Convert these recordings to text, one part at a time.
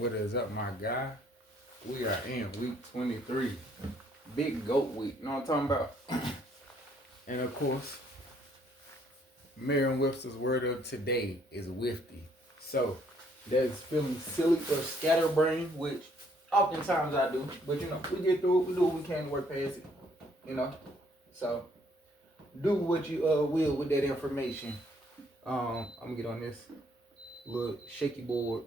What is up, my guy? We are in week 23. Big GOAT week. You know what I'm talking about? And of course, Merriam-Webster's word of today is wifty. So, that's feeling silly or scatterbrained, which oftentimes I do. But we get through it. We do what we can to work past it. So, do what you will with that information. I'm gonna get on this little shaky board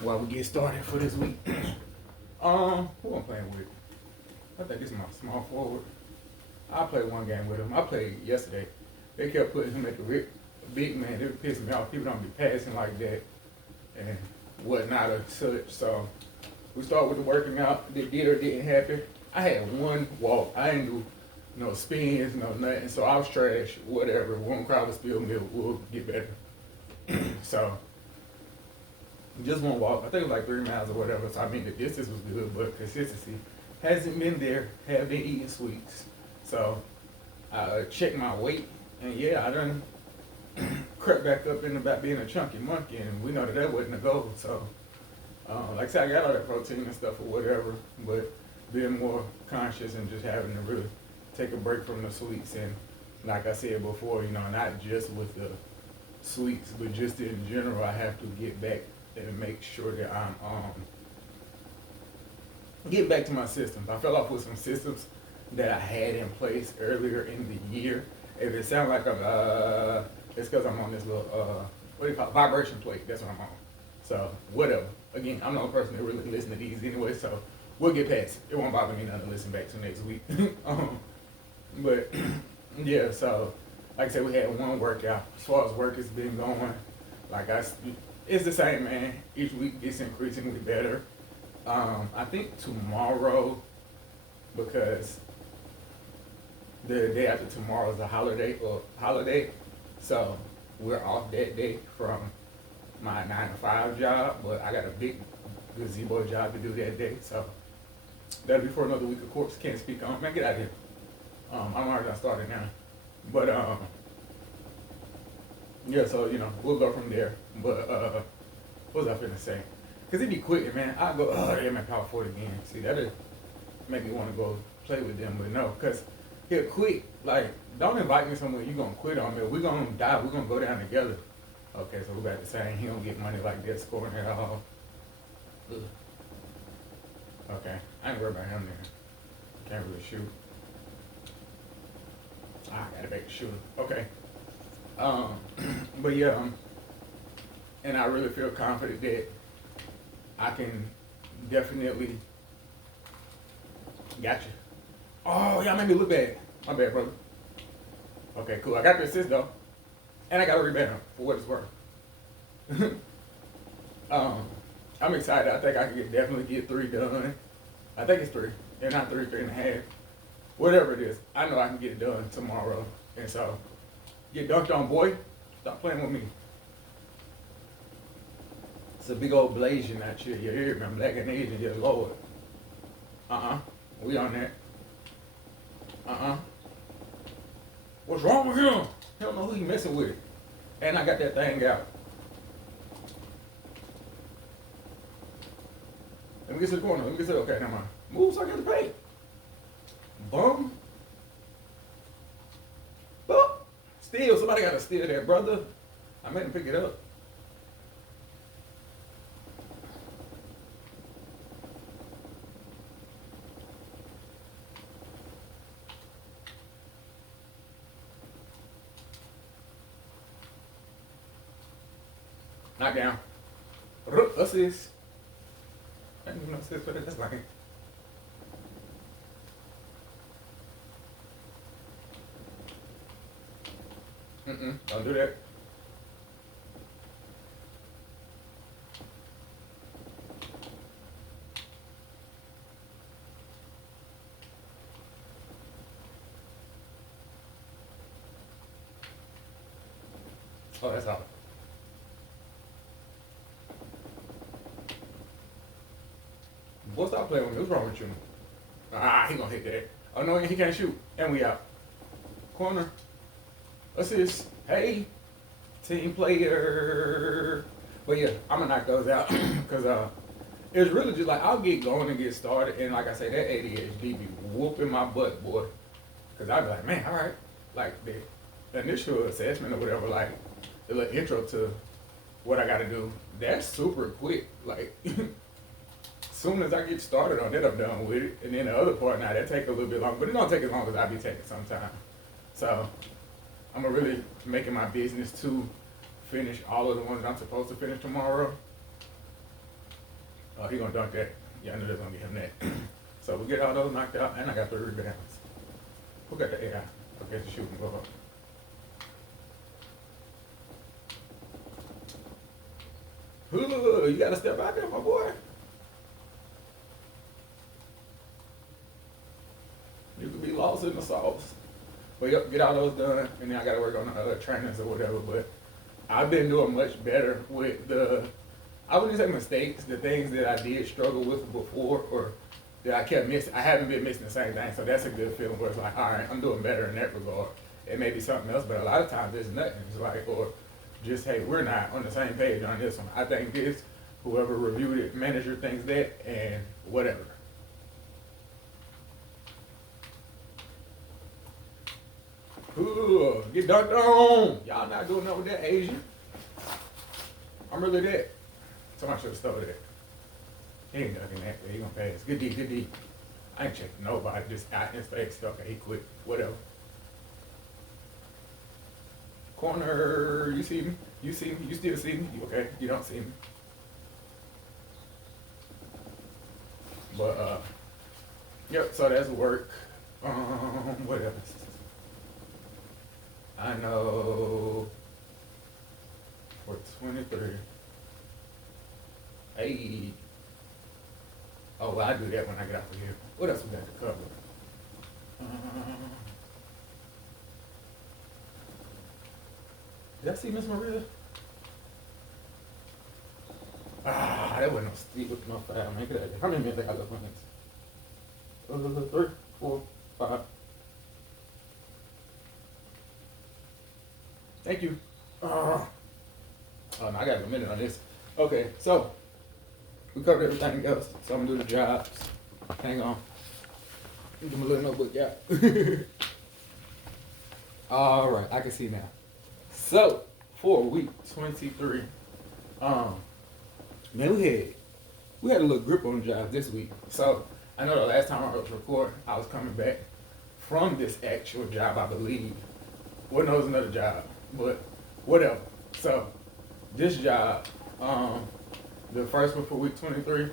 while we get started for this week. Who I'm playing with? I think this is my small forward. I played one game with him. I played yesterday. They kept putting him at the big man. It was pissing me off. People don't be passing like that and whatnot or such. So we started with the working out. It did or didn't happen. I had one walk. I didn't do no spins, no nothing. So I was trash. Whatever. One crowd was spill milk. We'll get better. So just one walk. I think it was like 3 miles or whatever. So I mean the distance was good, but consistency hasn't been there. Have been eating sweets. So I checked my weight, and yeah, I done crept back up in about being a chunky monkey, and we know that wasn't the goal. So like I said, I got all that protein and stuff or whatever, but being more conscious and just having to really take a break from the sweets. And like I said before, not just with the sweets, but just in general, I have to get back and make sure that I'm get back to my systems. I fell off with some systems that I had in place earlier in the year. If it sounds like it's because I'm on this little what do you call it? Vibration plate. That's what I'm on. So whatever. Again, I'm not a person that really listen to these anyway, so we'll get past it. It won't bother me none to listen back to next week. But yeah, so like I said, we had one workout. As far as work has been going, it's the same, man. Each week it's increasingly better. I think tomorrow, because the day after tomorrow is a holiday, so we're off that day from my 9 to 5 job, but I got a big gazebo job to do that day, so that'll be for another week. Of course, can't speak on. Man, get out of here. I'm already got started now, but yeah, so we'll go from there. But what was I finna say? Cause he be quitting, man. I go, oh, they're at Power Ford again. See, that'll make me want to go play with them, but no, cause he'll quit. Like, don't invite me somewhere you gonna quit on me. We're gonna die. We're gonna go down together. Okay, so we got the same. He don't get money like that scoring at all. Ugh. Okay, I ain't worried about him there. Can't really shoot. I gotta make a shooter. Okay. But yeah, and I really feel confident that I can definitely. Gotcha. Oh, y'all made me look bad. My bad, brother. Okay, cool. I got the assist though, and I got a rebound for what it's worth. I'm excited. I think I can definitely get 3 done. I think it's 3, and not 3.5. Whatever it is, I know I can get it done tomorrow. And so, get dunked on, boy. Stop playing with me. It's a big old blazing out here. You hear me? I'm black and Asian. Yeah, Lord. We on that. What's wrong with him? He don't know who he messing with. And I got that thing out. Let me get to the corner. Okay, never mind. Move so I get the paint. Bum. But still, somebody got to steal that, brother. I made him pick it up. Knock down. Assist. I didn't even know assist for that. That's like. Don't do that. Oh, that's all. Boy, stop playing with me. What's wrong with you? He gonna hit that. Oh no, he can't shoot. And we out. Corner. Assist. Hey. Team player. But But yeah, I'm gonna knock those out because it's really just like I'll get going and get started, and like I say, that ADHD be whooping my butt, boy. Because I'll be like, man, all right, like the initial assessment or whatever, like the little intro to what I got to do, that's super quick. Like, soon as I get started on it, I'm done with it. And then the other part, now that take a little bit long, but it don't take as long as I be taking sometimes. So I'm really making my business to finish all of the ones that I'm supposed to finish tomorrow. Oh, he gonna dunk that. Yeah, I knew that's gonna get him that. So we get all those knocked out, and I got 3 rebounds. Who got the AI? Okay, the shooting go up. Ooh, you gotta step out there, my boy. You could be lost in the sauce. But yep, get all those done, and then I gotta work on the other trainers or whatever. But I've been doing much better with the, I wouldn't say mistakes, the things that I did struggle with before, or that I kept missing. I haven't been missing the same thing, so that's a good feeling where it's like, all right, I'm doing better in that regard. It may be something else, but a lot of times it's nothing. It's like, or just, hey, we're not on the same page on this one. I think this, whoever reviewed it, manager thinks that, and whatever. Ooh, get dunked on. Y'all not doing nothing with that Asian. I'm really that. Somebody should have stole that. He ain't ducking that, but he gonna pass. Good D, good D. I ain't checking nobody, just out in his face. Okay, he quit. Whatever. Corner, you see me? You see me? You still see me? You okay? You don't see me. But yep, so that's work. What else? I know for 23. Hey. Oh, well, I do that when I get out of here. What else we got to cover? Did I see Miss Maria? Ah, that wasn't no steep with no foul, man. Get out of there. How many minutes I got left on this? 3, 4, 5. Thank you. Oh, no, I got a minute on this. Okay, so we covered everything else. So I'm gonna do the jobs. Hang on. Give me a little notebook, yeah. All right, I can see now. So for week 23, man, we had a little grip on the job this week. So I know the last time I was recording, I was coming back from this actual job, I believe. Well, no, it was another job, but whatever. So this job, the first one for week 23.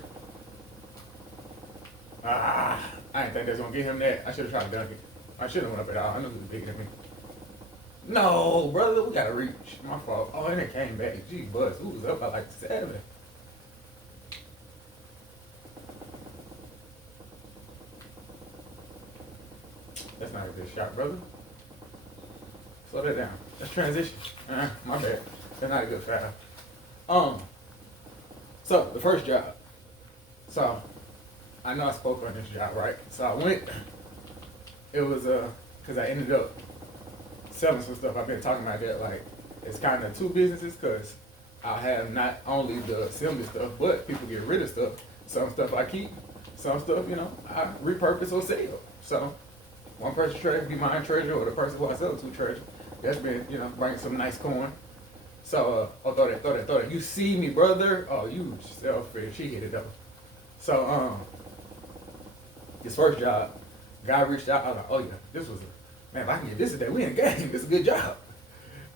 I didn't think they was gonna get him that. I should have tried to dunk it. I should have went up at all. I knew he was bigger than me. No, brother, we gotta reach. My fault. Oh, and it came back. Gee, Buzz, who was up by like 7? That's not a good shot, brother. Slow that down. Let's transition. My bad. That's not a good foul. So the first job. So I know I spoke on this job, right? So I went. It was because I ended up selling some stuff. I've been talking about that, like it's kind of 2 businesses, because I have not only the assembly stuff, but people get rid of stuff. Some stuff I keep, some stuff, I repurpose or sell. So one person's treasure be my treasure, or the person who I sell to treasure. That's been, bringing some nice coin. So, throw that. You see me, brother? Oh, you selfish. She hit it up. So, this first job, guy reached out. I was like, oh yeah, this was man, if I can get this today, we in the game. This is a good job.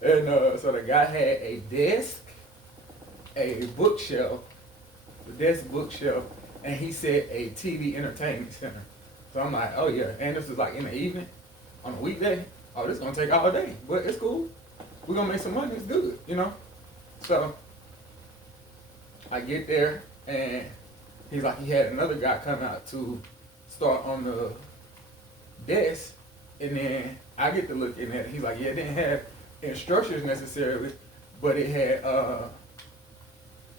And so the guy had a desk, a bookshelf, bookshelf, and he said a TV entertainment center. So I'm like, oh yeah, and this is like in the evening, on a weekday. Oh, this is gonna take all day, but it's cool. We're gonna make some money. It's good, So I get there, and he's like, he had another guy come out to start on the desk, and then I get to look in there. He's like, yeah, it didn't have instructions necessarily, but it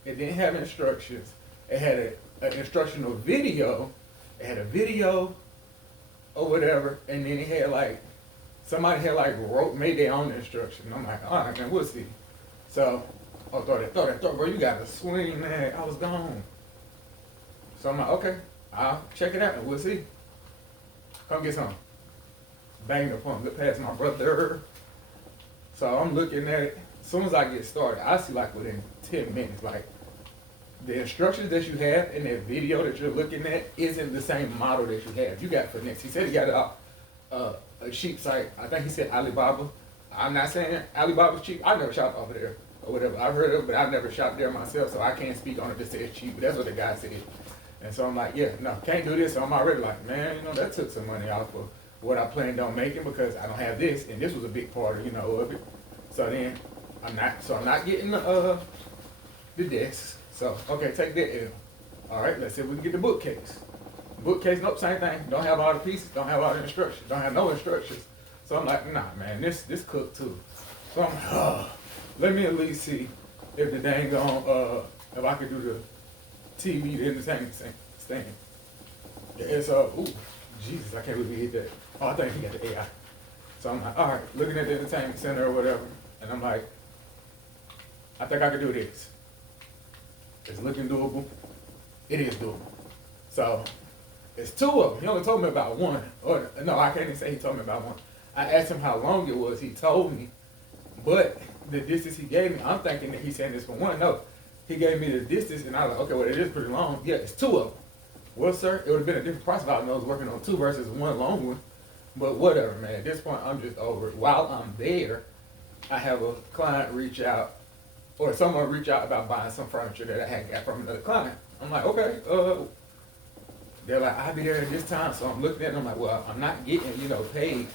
didn't have instructions. It had an instructional video. It had a video or whatever, and then it had somebody had made their own instruction. I'm like, all right, man, we'll see. So Oh, throw, bro. You got to swing, man. I was gone. So I'm like, okay, I'll check it out and we'll see. Come get some. Bang the pump, look past my brother. So I'm looking at it. As soon as I get started, I see like within 10 minutes, like the instructions that you have in that video that you're looking at isn't the same model that you have. You got Finesse. He said he got it off a cheap site. I think he said Alibaba. I'm not saying Alibaba's cheap. I never shopped over there or whatever. I've heard of it, but I've never shopped there myself, so I can't speak on it to say it's cheap. But that's what the guy said. And so I'm like, yeah, no, can't do this. So I'm already like, man, that took some money off of what I planned on making because I don't have this, and this was a big part of, of it. So then I'm not getting the desks. So okay, take that L. All right, let's see if we can get the bookcase. Bookcase, nope, same thing. Don't have all the pieces, don't have all the instructions, don't have no instructions. So I'm like, nah, man, this cooked too. So I'm like, let me at least see if the dang on if I could do the TV, the entertainment stand. Yeah, it's ooh, Jesus, I can't believe he hit that. Oh, I think he got the AI. So I'm like, all right, looking at the entertainment center or whatever, and I'm like, I think I could do this. It's looking doable. It is doable. So it's two of them. He only told me about one. Or no, I can't even say he told me about one. I asked him how long it was. He told me, but the distance he gave me, I'm thinking that he's saying this for one. No, he gave me the distance, and I was like, okay, well, it is pretty long. Yeah, it's two of them. Well, sir, it would have been a different price if I was working on two versus one long one. But whatever, man. At this point, I'm just over it. While I'm there, I have a client reach out, or someone reach out about buying some furniture that I had got from another client. I'm like, okay, they're like, I'll be there at this time. So I'm looking at it, I'm like, well, I'm not getting, paid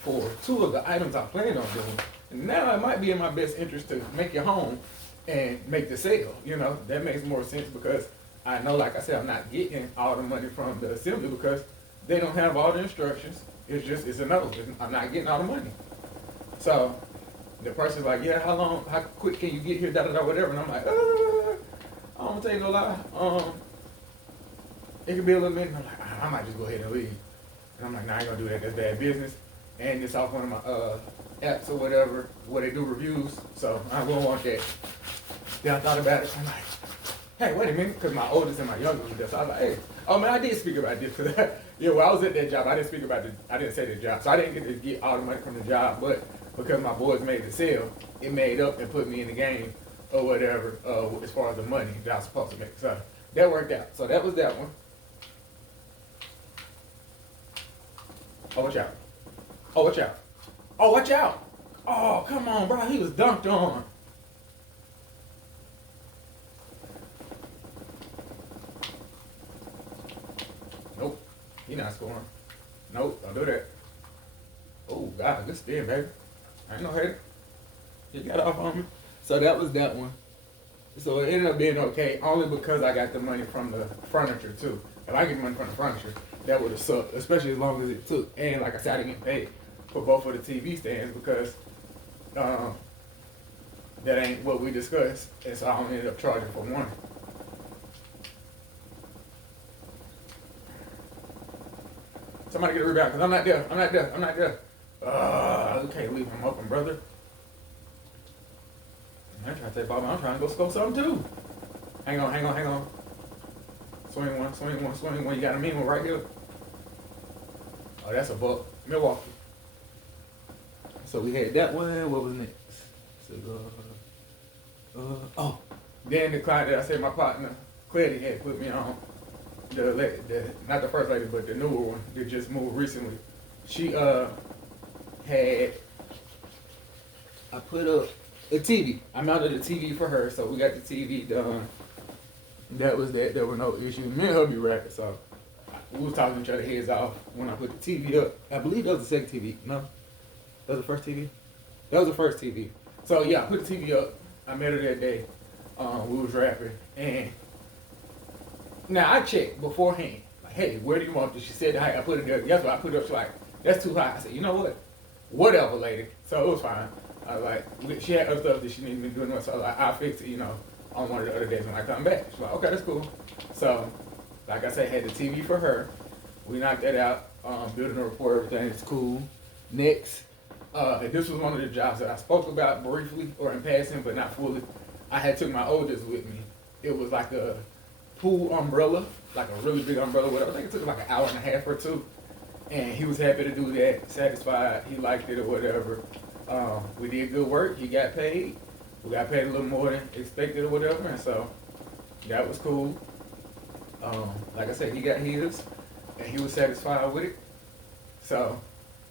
for two of the items I planned on doing. And now it might be in my best interest to make it home and make the sale. That makes more sense because I know, like I said, I'm not getting all the money from the assembly because they don't have all the instructions. It's a no. I'm not getting all the money. So the person's like, yeah, how quick can you get here, whatever. And I'm like, I don't tell you no lie. It could be a little bit. And I'm like, I might just go ahead and leave. And I'm like, nah, I ain't gonna do that. That's bad business. And it's off one of my apps or whatever where they do reviews. So I won't want that. Then I thought about it. I'm like, hey, wait a minute, because my oldest and my youngest was there. So I was like, hey, oh man, I did speak about this. Cause when I was at that job, I didn't say the job. So I didn't get to get all the money from the job, but because my boys made the sale, it made up and put me in the game or whatever, as far as the money that I was supposed to make. So that worked out. So that was that one. Oh, watch out. Oh, watch out. Oh, watch out. Oh, come on, bro. He was dunked on. Nope. He not scoring. Nope. Don't do that. Oh, God. Good spin, baby. I ain't no headache. He got off on me. So that was that one. So it ended up being okay, only because I got the money from the furniture, too. If I get money from the furniture, that would have sucked, especially as long as it took. And like I said, I didn't get paid for both of the TV stands because that ain't what we discussed. And so I only ended up charging for one. Somebody get a rebound, because I'm not there. You can't leave him open, brother. I'm trying to say, Bob, I'm trying to go score something too. Hang on. Swing one. You got a mean one right here. Oh, that's a buck. Milwaukee. So we had that one. What was next? So, then the client that I said my partner, Claire, had put me on. The not the first lady, but the newer one that just moved recently. She had, I put up a TV. I mounted a TV for her, so we got the TV done. That was that. There were no issues. Me and her be rapping, so we was talking each other heads off when I put the TV up. I believe that was the second TV. No, that was the first TV. That was the first TV. So yeah, I put the TV up. I met her that day. We was rapping, and now I checked beforehand. Like, hey, where do you want this? She said, I put it there. That's why I put it up. She's like, that's too high. I said, you know what? Whatever, lady. So it was fine. I was like, she had other stuff that she needed me doing. So I was like, I'll fix it, on one of the other days when I come back. She's like, okay, that's cool. So, like I said, I had the TV for her. We knocked that out. Building a report, everything is cool. Next, and this was one of the jobs that I spoke about briefly or in passing, but not fully. I had took my oldest with me. It was like a pool umbrella, like a really big umbrella. Whatever. I think it took like an hour and a half or two, and he was happy to do that. Satisfied, he liked it or whatever. We did good work. He got paid. We got paid a little more than expected or whatever, and so that was cool. Like I said, he got his, and he was satisfied with it. So,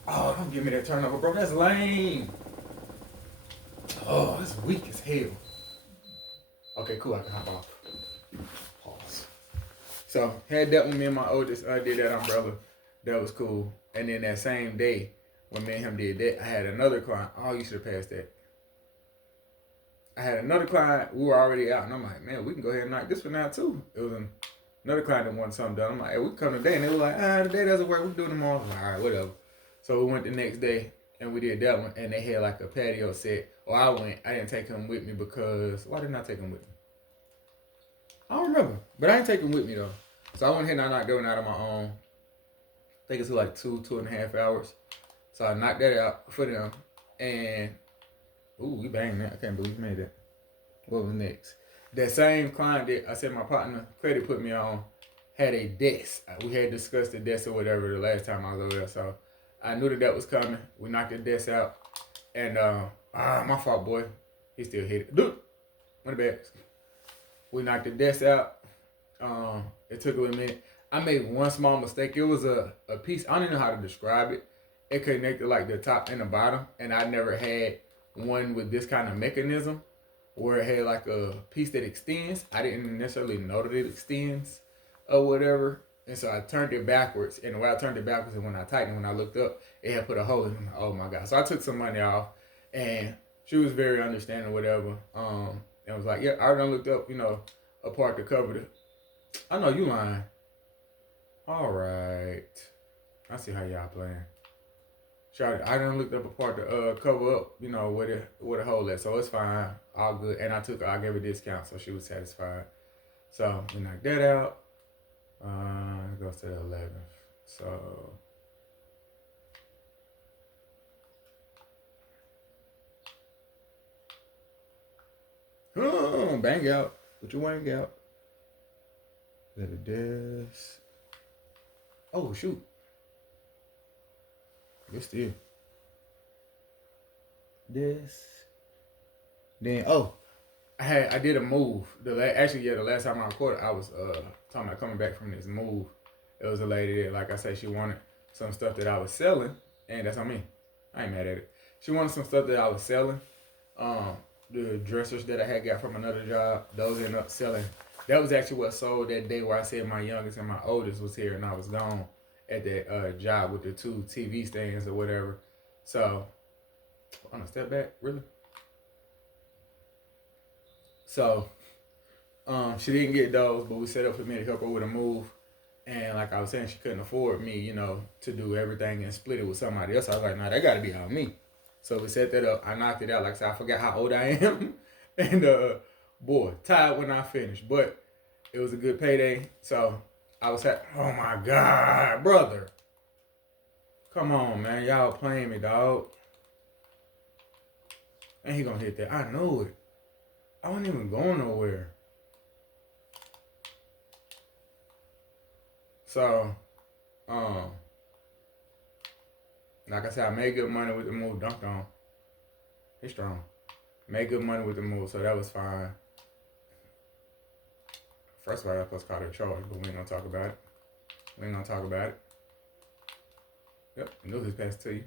oh, don't give me that turnover, bro. That's lame. Oh, that's weak as hell. Okay, cool. I can hop off. Pause. So, had that when me and my oldest did that umbrella. That was cool. And then that same day, when me and him did that, I had another client. Oh, you should have passed that. I had another client. We were already out, and I'm like, man, we can go ahead and knock this one out too. It was another client that wanted something done. I'm like, hey, we can come today. And they were like, today doesn't work. We can do it tomorrow. I'm like, all right, whatever. So we went the next day, and we did that one. And they had like a patio set. Or I went. I didn't take him with me because, why didn't I take him with me? I don't remember. But I didn't take him with me, though. So I went ahead and I knocked that one out on my own. I think it's like 2.5 hours. So I knocked that out for them. And, ooh, we banged that. I can't believe we made that. What was next? That same client that I said my partner credit put me on had a desk. We had discussed the desk or whatever the last time I was over there. So I knew that was coming. We knocked the desk out. And, my fault, boy. He still hit it. Dude, my bad. We knocked the desk out. It took a little minute. I made one small mistake. It was a piece. I don't even know how to describe it. It connected like the top and the bottom. And I never had one with this kind of mechanism where it had like a piece that extends. I didn't necessarily know that it extends or whatever. And so I turned it backwards. And the way I turned it backwards, and when I tightened, when I looked up, it had put a hole in it. Oh my God. So I took some money off. And she was very understanding, whatever. And was like, yeah, I already looked up, a part to cover it. I know you lying. All right. I see how y'all playing. I done looked up a part to cover up, where the hole at. So it's fine. All good. And I gave her a discount, so she was satisfied. So we knocked that out. It goes to the 11th. So bang out. Put your wang out. Let it this. Oh shoot. This still. This. Then I did a move. The last time I recorded, I was talking about coming back from this move. It was a lady that, like I said, she wanted some stuff that I was selling, and that's on me. I ain't mad at it. She wanted some stuff that I was selling. The dressers that I had got from another job, those ended up selling. That was actually what sold that day where I said my youngest and my oldest was here and I was gone at that job with the 2 TV stands or whatever. So, on a step back, really? So, she didn't get those, but we set up for me to help her with a move. And like I was saying, she couldn't afford me, to do everything and split it with somebody else. I was like, nah, that got to be on me. So we set that up. I knocked it out. Like I said, I forgot how old I am. And, boy, tired when I finished. But it was a good payday. So I was happy. Oh, my God, brother. Come on, man. Y'all playing me, dog. And he going to hit that. I know it. I wasn't even going nowhere. So, like I said, I made good money with the move. Dunked on. He's strong. Made good money with the move, so that was fine. First of all, I was supposed to call it a charge, but we ain't gonna talk about it. Yep, I knew his pass to you.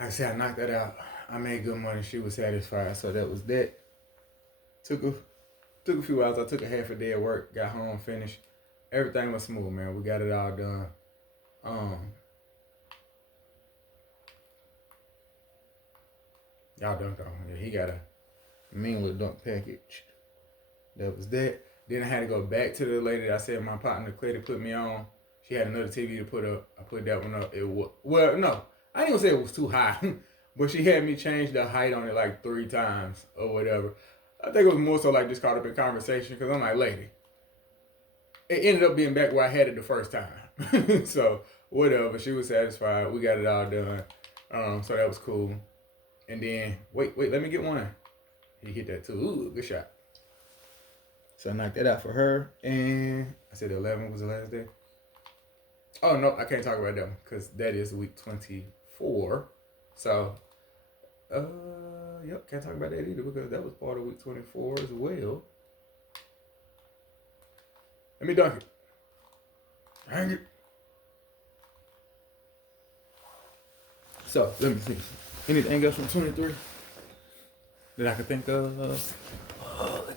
Like I said, I knocked that out. I made good money. She was satisfied, so that was that. Took a few hours. I took a half a day of work. Got home, finished. Everything was smooth, man. We got it all done. Y'all dunked on him. Yeah, he got a mean little dunk package. That was that. Then I had to go back to the lady that I said my partner Clay to put me on. She had another TV to put up. I put that one up. It was, well, no, I ain't gonna say it was too high, but she had me change the height on it like 3 times or whatever. I think it was more so like just caught up in conversation because I'm like, lady, it ended up being back where I had it the first time. So whatever, she was satisfied. We got it all done. So that was cool. And then, wait, let me get one. He hit that too. Ooh, good shot. So I knocked that out for her. And I said 11 was the last day. Oh, no, I can't talk about them because that is week 24. So, yep, can't talk about that either because that was part of week 24 as well. Let me dunk it. Dang it. So, let me see. Anything else from 23 that I could think of? Let me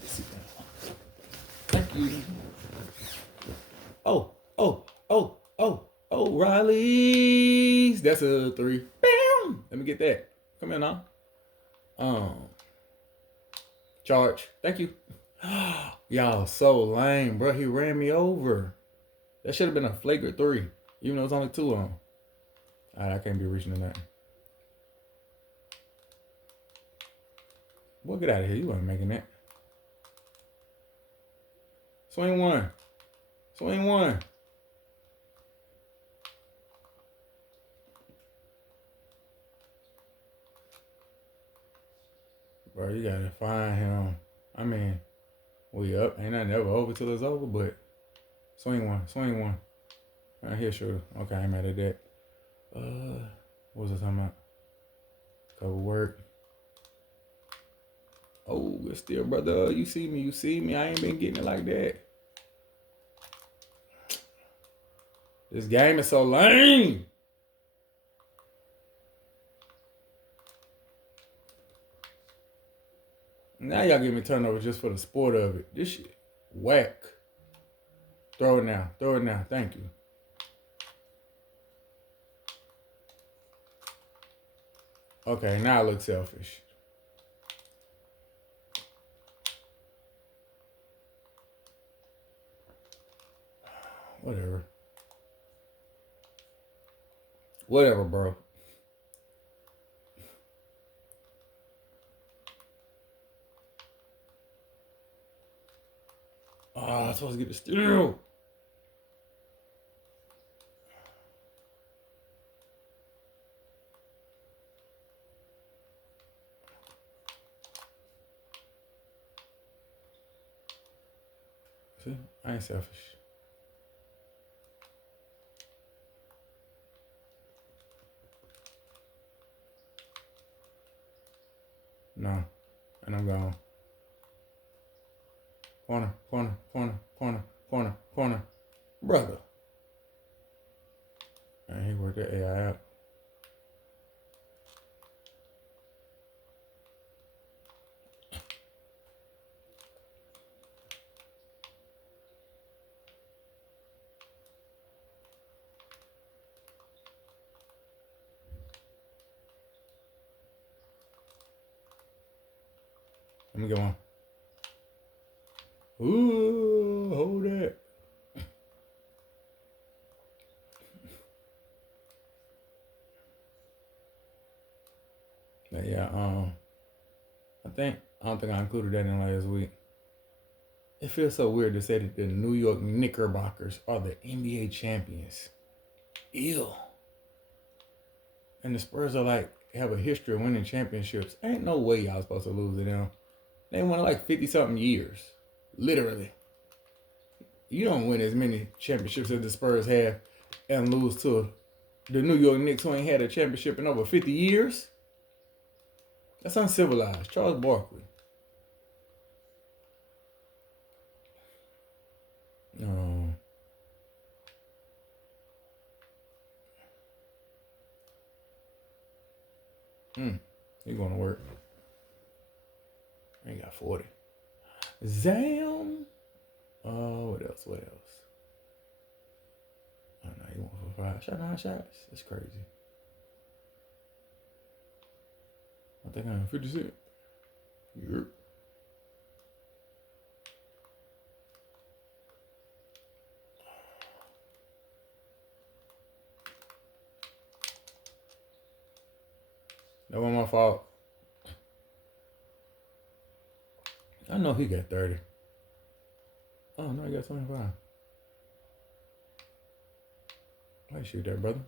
see. Thank you. Oh, Riley's. That's a 3. Bam! Let me get that. Come here now. Charge. Thank you. Y'all so lame, bro. He ran me over. That should have been a flagrant 3. Even though it's only 2 on. Alright, I can't be reaching to that. Boy, get out of here. You weren't making that. Swing one. Swing one. Bro, you gotta find him. I mean, we up. Ain't nothing ever over till it's over, but swing one. Swing one. Right here, shooter. Okay, I ain't mad at that. What was I talking about? Cover work. Oh, good steal, brother. You see me. You see me. I ain't been getting it like that. This game is so lame. Now y'all give me turnover just for the sport of it. This shit whack. Throw it now. Throw it now. Thank you. Okay, now I look selfish. Whatever. Whatever, bro. I'm supposed to get the steal. See, I ain't selfish. No, and I'm gone. Corner, corner, corner, corner, corner, corner. Brother. Man, he worked that AI out. Let me get one. Ooh, hold that. But yeah, I don't think I included that in last week. It feels so weird to say that the New York Knickerbockers are the NBA champions. Ew. And the Spurs are like have a history of winning championships. Ain't no way y'all supposed to lose to them. They won like 50-something years. Literally. You don't win as many championships as the Spurs have and lose to the New York Knicks who ain't had a championship in over 50 years. That's uncivilized. Charles Barkley. No. He going to work. Ain't got 40. Zam. What else? What else? Oh no, he went for 5. Shot 9 shots. That's crazy. I think I'm 56. Yep. That wasn't my fault. I know he got 30. Oh no, he got 25. Why you shoot that, brother?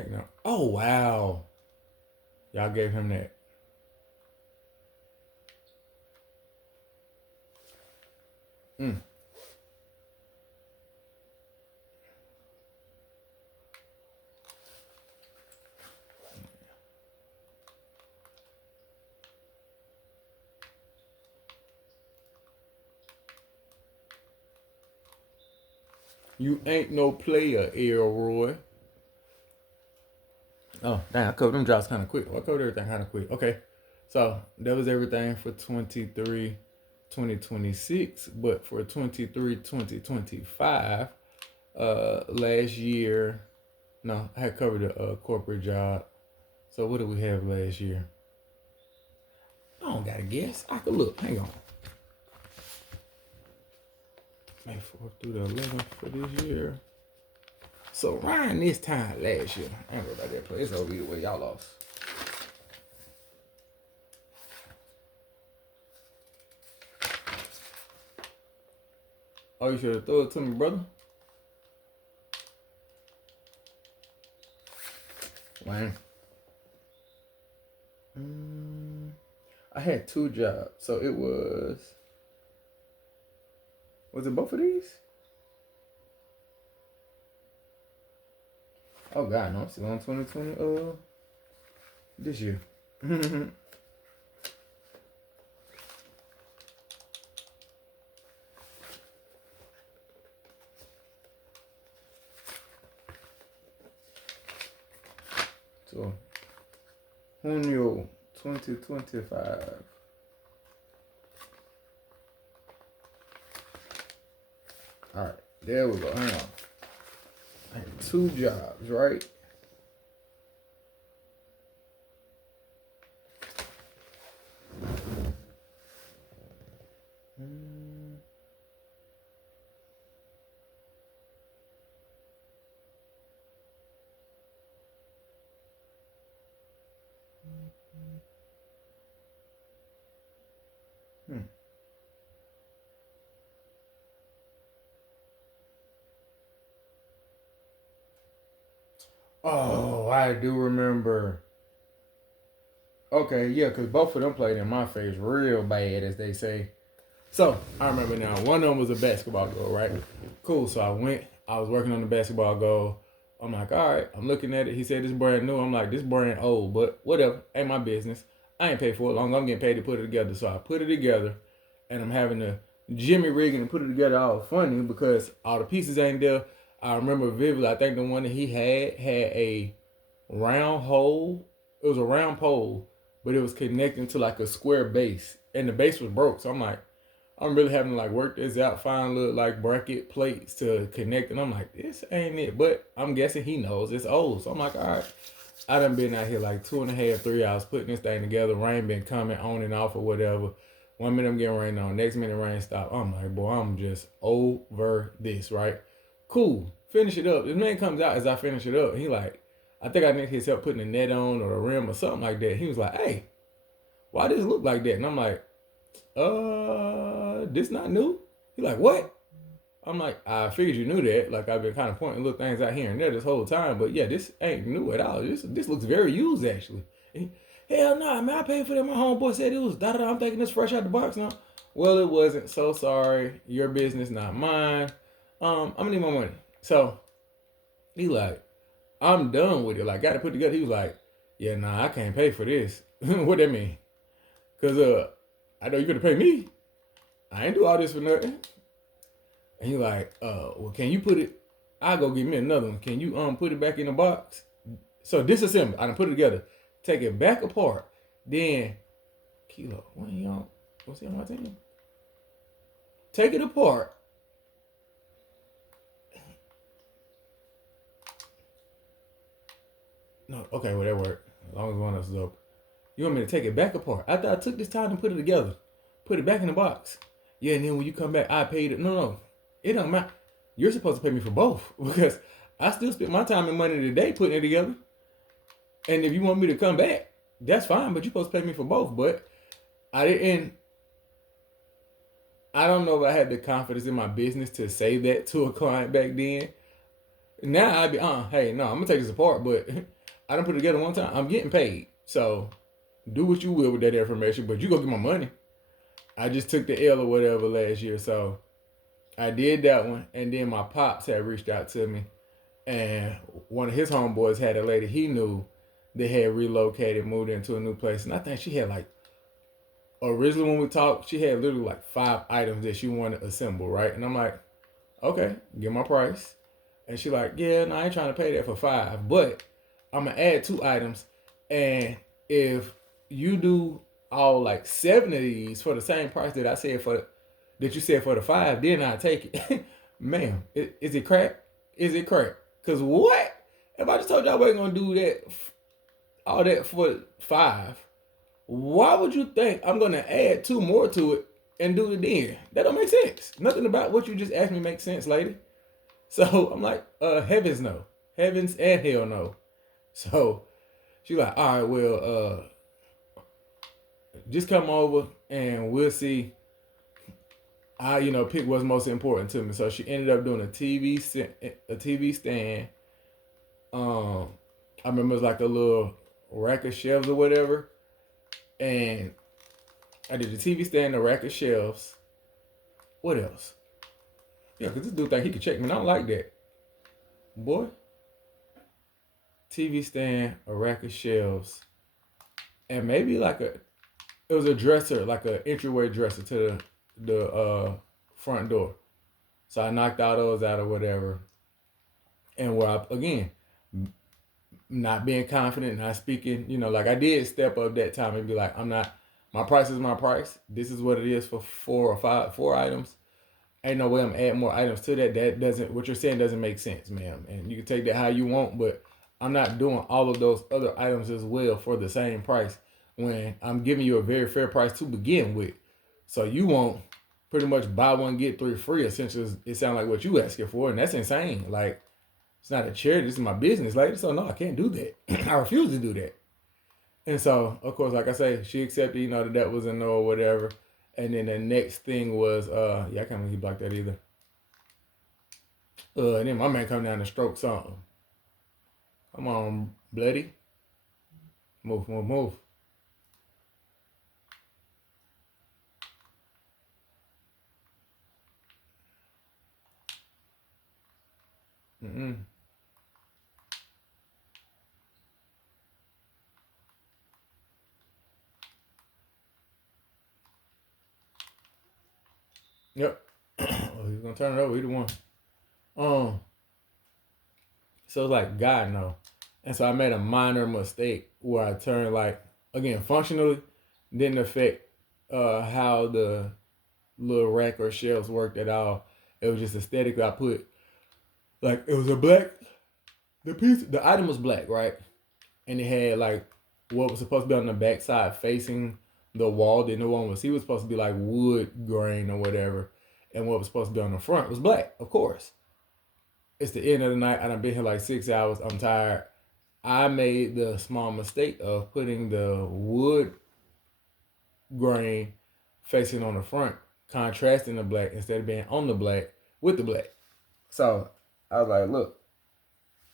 Heck no. Oh wow. Y'all gave him that. Mm. You ain't no player, Elroy. Oh, damn, I covered them drops kind of quick. Well, I covered everything kind of quick. Okay. So, that was everything for 23, 2026. But for 23, 2025, last year, no, I had covered a corporate job. So, what did we have last year? I don't got to guess. I could look. Hang on. May 4th through the 11th for this year. So, around this time last year, I don't know about that play. It's over either way. Y'all lost. Oh, you should have thrown it to me, brother. Wayne. I had 2 jobs. So it was it both of these? Oh God, no, I'm still on 2020 this year. So Junio 2025. Alright, there we go. Hang on. I had 2 jobs, right? Oh, I do remember. Okay, yeah, because both of them played in my face real bad, as they say. So, I remember now, one of them was a basketball goal, right? Cool, so I was working on the basketball goal. I'm like, all right, I'm looking at it. He said this brand new. I'm like, this brand old, but whatever, ain't my business. I ain't paid for it, long as I'm getting paid to put it together. So I put it together, and I'm having to Jimmy rigging and put it together all funny because all the pieces ain't there. I remember vividly, I think the one that he had a round hole. It was a round pole, but it was connecting to like a square base, and the base was broke. So I'm like, I'm really having to like work this out, find little like bracket plates to connect, and I'm like, this ain't it. But I'm guessing he knows it's old. So I'm like, all right. I done been out here like 2.5, 3 hours putting this thing together. Rain been coming on and off or whatever. 1 minute I'm getting rain on, next minute rain stop. I'm like, boy, I'm just over this, right? Cool. Finish it up. This man comes out as I finish it up, and he like, I think I need his help putting the net on or the rim or something like that. He was like, hey, why does it look like that? And I'm like, this not new? He like, what? I'm like, I figured you knew that. Like, I've been kind of pointing little things out here and there this whole time, but yeah, this ain't new at all. This looks very used actually. And hell nah, man, I paid for that. My homeboy said it was da da da. I'm thinking this fresh out the box now. Well, it wasn't. So sorry. Your business, not mine. I'm gonna need my money. So he like, I'm done with it. Like, got to put together. He was like, yeah, nah, I can't pay for this. What that mean? Cause I know you're gonna pay me. I ain't do all this for nothing. And he like, well, can you put it? I'll go get me another one. Can you put it back in the box? So disassemble. I done put it together. Take it back apart. Then Kilo, when y'all what's he on my team? Take it apart. No, okay, well that worked. As long as one else is open. You want me to take it back apart? After I took this time to put it together, put it back in the box. Yeah, and then when you come back, I paid it. No, it don't matter. You're supposed to pay me for both because I still spent my time and money today putting it together. And if you want me to come back, that's fine, but you're supposed to pay me for both. But I didn't. I don't know if I had the confidence in my business to say that to a client back then. Now I'd be, hey, no, I'm gonna take this apart, but I don't put it together one time. I'm getting paid, so do what you will with that information, but you go get my money. I just took the L or whatever last year, so I did that one, and then my pops had reached out to me, and one of his homeboys had a lady he knew that had relocated, moved into a new place, and I think she had like originally when we talked, she had literally like 5 items that she wanted to assemble, right? And I'm like, okay, get my price. And she like, yeah, no, I ain't trying to pay that for 5, but I'm gonna add 2 items, and if you do all like 7 of these for the same price that I said for that you said for the 5, then I take it. Ma'am, is it crack? Is it crack? Cause what? If I just told you I wasn't gonna do that, all that for 5, why would you think I'm gonna add 2 more to it and do it then? That don't make sense. Nothing about what you just asked me makes sense, lady. So I'm like, heavens no. Heavens and hell no. So she's like, all right, well, just come over and we'll see. I, pick what's most important to me. So she ended up doing a TV stand. I remember it was like a little rack of shelves or whatever. And I did the TV stand, a rack of shelves. What else? Yeah, because this dude think he could check me. And I don't like that. Boy. TV stand, a rack of shelves, and maybe it was a dresser, like an entryway dresser to the front door. So I knocked all those out or whatever. And where again, not being confident, not speaking, like I did step up that time and be like, I'm not, my price is my price. This is what it is for 4 items. Ain't no way I'm adding more items to that. That doesn't, what you're saying doesn't make sense, ma'am. And you can take that how you want, but I'm not doing all of those other items as well for the same price when I'm giving you a very fair price to begin with. So you won't pretty much buy one, get 3 free. Essentially, it sounds like what you asking for, and that's insane. Like, it's not a charity. This is my business, lady. So no, I can't do that. I refuse to do that. And so, of course, like I say, she accepted, that was a no or whatever. And then the next thing was, I can't really block that either. And then my man come down and stroke something. Come on, bloody. Move, move, move. Mm-mm. Yep. Oh, he's gonna turn it over. Either one. Um. So it's like God no. And so I made a minor mistake where I turned again functionally didn't affect how the little rack or shelves worked at all. It was just aesthetically I put it was a black the item was black, right? And it had what was supposed to be on the back side facing the wall. Then the one was he was supposed to be like wood grain or whatever. And what was supposed to be on the front was black, of course. It's the end of the night. I done been here like 6 hours. I'm tired. I made the small mistake of putting the wood grain facing on the front, contrasting the black instead of being on the black with the black. So I was like, look,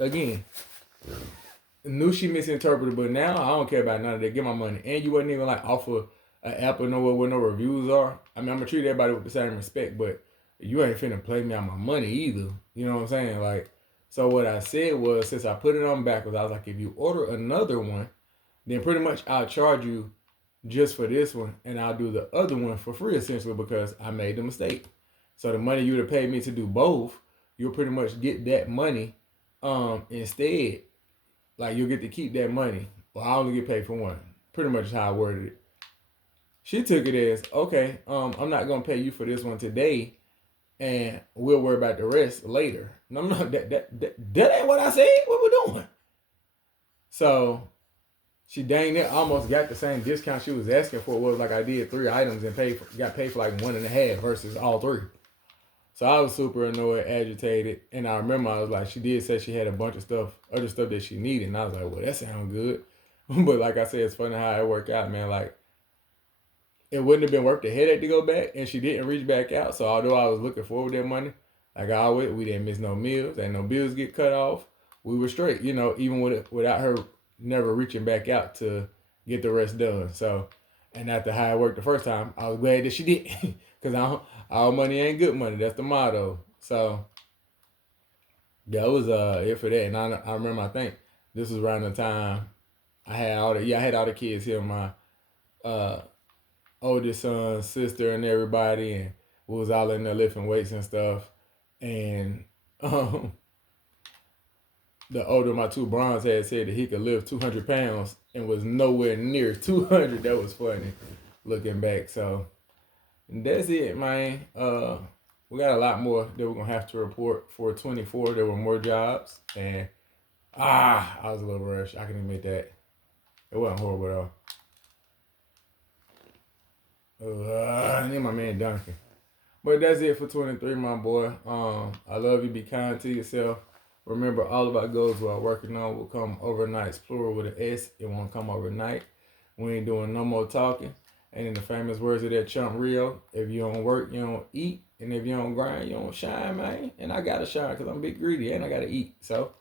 again, knew she misinterpreted, but now I don't care about none of that. Get my money. And you wasn't even offer an app or nowhere where no reviews are. I mean, I'm gonna treat everybody with the same respect, but you ain't finna play me on my money either. You know what I'm saying? So what I said was, since I put it on backwards, I was like, if you order another one, then pretty much I'll charge you just for this one, and I'll do the other one for free, essentially, because I made the mistake. So the money you would have paid me to do both, you'll pretty much get that money instead. You'll get to keep that money. Well, I only get paid for one. Pretty much how I worded it. She took it as, okay, I'm not gonna pay you for this one today, and we'll worry about the rest later. No, that ain't what I said. What we doing? So she dang it almost got the same discount she was asking for. It was I did 3 items and got paid for 1.5 versus all 3. So I was super annoyed, agitated, and I remember I was like, she did say she had a bunch of other stuff that she needed, and I was like, well, that sounds good. But like I said, it's funny how it worked out, man. It wouldn't have been worth the headache to go back, and she didn't reach back out. So although I was looking forward to that money, Like I always, we didn't miss no meals. Ain't no bills get cut off. We were straight, even without her never reaching back out to get the rest done. So, and after how it worked the first time, I was glad that she did, because all money ain't good money. That's the motto. So that was it for that. And I remember, I think this was around the time I had all the kids here. My uh, oldest son, sister, and everybody, and we was all in there lifting weights and stuff. And um, the older of my two bronze had said that he could lift 200 pounds and was nowhere near 200. That was funny looking back. So that's it, man. We got a lot more that we're gonna have to report for 24. There were more jobs, and I was a little rushed. I can admit that. It wasn't horrible though. And then my man Duncan. But that's it for 23, my boy. I love you. Be kind to yourself. Remember, all of our goals we're working on will come overnight. Plural with an S. It won't come overnight. We ain't doing no more talking. And in the famous words of that chump Rio, if you don't work, you don't eat. And if you don't grind, you don't shine, man. And I got to shine because I'm big greedy and I got to eat. So,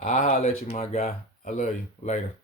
I'll holler at you, my guy. I love you. Later.